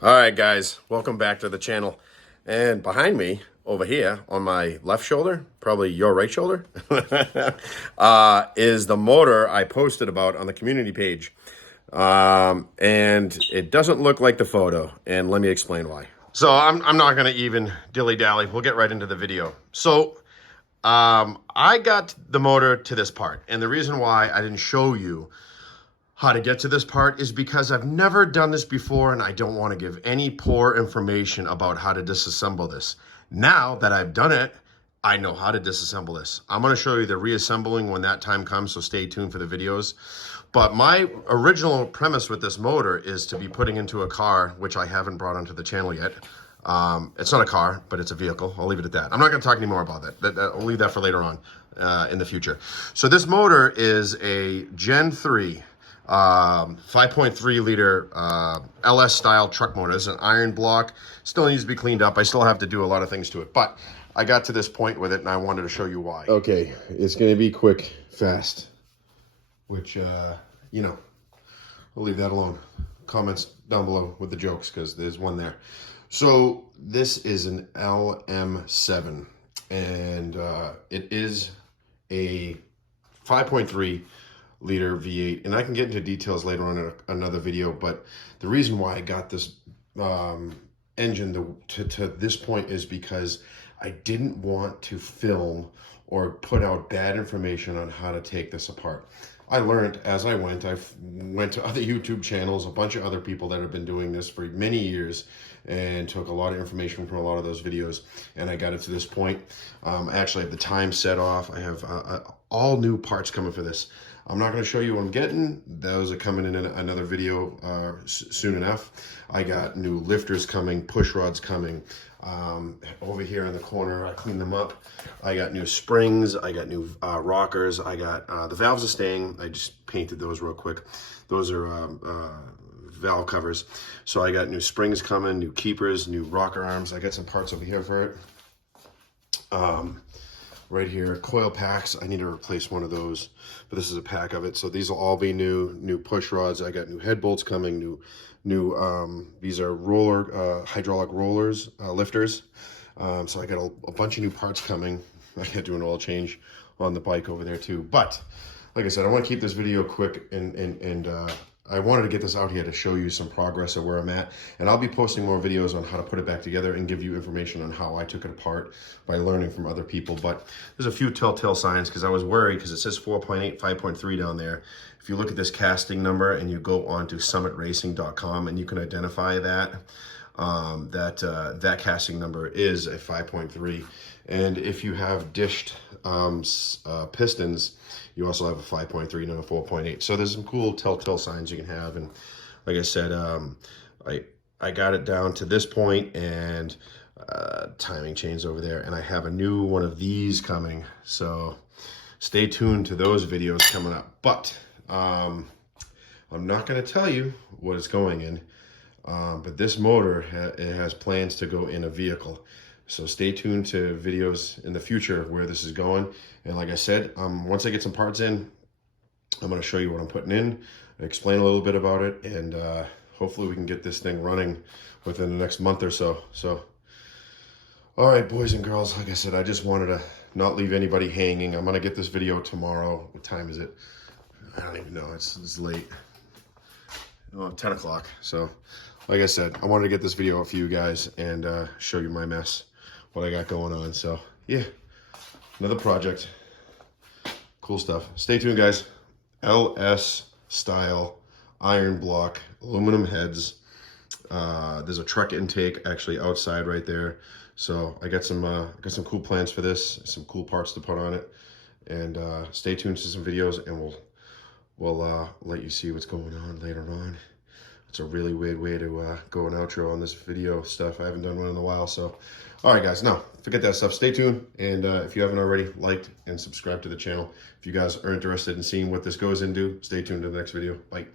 All right, guys, welcome back to the channel. And behind me, over here on my left shoulder, probably your right shoulder, is the motor I posted about on the community page. And it doesn't look like the photo, and let me explain why. So I'm not going to even dilly-dally. We'll get right into the video. So I got the motor to this part, and the reason why I didn't show you how to get to this part is because I've never done this before and I don't want to give any poor information about how to disassemble this. Now that I've done it, I know how to disassemble this. I'm going to show you the reassembling when that time comes, so stay tuned for the videos. But my original premise with this motor is to be putting into a car, which I haven't brought onto the channel yet. It's not a car, but it's a vehicle. I'll leave it at that. I'm not going to talk anymore about that. I'll leave that for later on in the future. So this motor is a Gen 3 5.3 liter LS style truck motor. It's an iron block. Still needs to be cleaned up. I still have to do a lot of things to it, but I got to this point with it and I wanted to show you why. Okay, it's going to be quick, fast, which, you know, I'll leave that alone. Comments down below with the jokes, because there's one there. So this is an lm7, and it is a 5.3 liter V8, and I can get into details later on in another video, but the reason why I got this engine to this point is because I didn't want to film or put out bad information on how to take this apart. I learned as I went. I went to other YouTube channels, a bunch of other people that have been doing this for many years, and took a lot of information from a lot of those videos, and I got it to this point. I actually have the time set off. I have all new parts coming for this. I'm not going to show you what I'm getting. Those are coming in another video soon enough. I got new lifters coming, push rods coming. Over here in the corner, I cleaned them up. I got new springs. I got new rockers. I got the valves are staying. I just painted those real quick. Those are valve covers. So I got new springs coming, new keepers, new rocker arms. I got some parts over here for it. Right here, coil packs. I need to replace one of those, but this is a pack of it. So these will all be new push rods. I got new head bolts coming, these are hydraulic rollers, lifters. So I got a bunch of new parts coming. I got to do an oil change on the bike over there too. But like I said, I want to keep this video quick, and I wanted to get this out here to show you some progress of where I'm at. And I'll be posting more videos on how to put it back together and give you information on how I took it apart by learning from other people. But there's a few telltale signs, because I was worried, because it says 4.8, 5.3 down there. If you look at this casting number and you go on to summitracing.com, and you can identify that, that casting number is a 5.3. And if you have dished pistons, you also have a 5.3 and a 4.8. So there's some cool telltale signs you can have. And like I said, I got it down to this point, and timing chains over there, and I have a new one of these coming. So stay tuned to those videos coming up. But I'm not going to tell you what it's going in. But this motor it has plans to go in a vehicle. So stay tuned to videos in the future where this is going. And like I said, once I get some parts in, I'm going to show you what I'm putting in, explain a little bit about it, and hopefully we can get this thing running within the next month or so. So, all right, boys and girls, like I said, I just wanted to not leave anybody hanging. I'm going to get this video tomorrow. What time is it? I don't even know. It's late. Oh, 10 o'clock. So, like I said, I wanted to get this video out for you guys and show you my mess, what I got going on. So, yeah, another project. Cool stuff. Stay tuned, guys. LS style iron block, aluminum heads. There's a truck intake actually outside right there. So I got some cool plans for this, some cool parts to put on it, and stay tuned to some videos, and we'll let you see what's going on later on. It's a really weird way to go an outro on this video stuff. I haven't done one in a while. So, all right, guys, no, forget that stuff. Stay tuned. And if you haven't already, liked and subscribed to the channel. If you guys are interested in seeing what this goes into, stay tuned to the next video. Bye.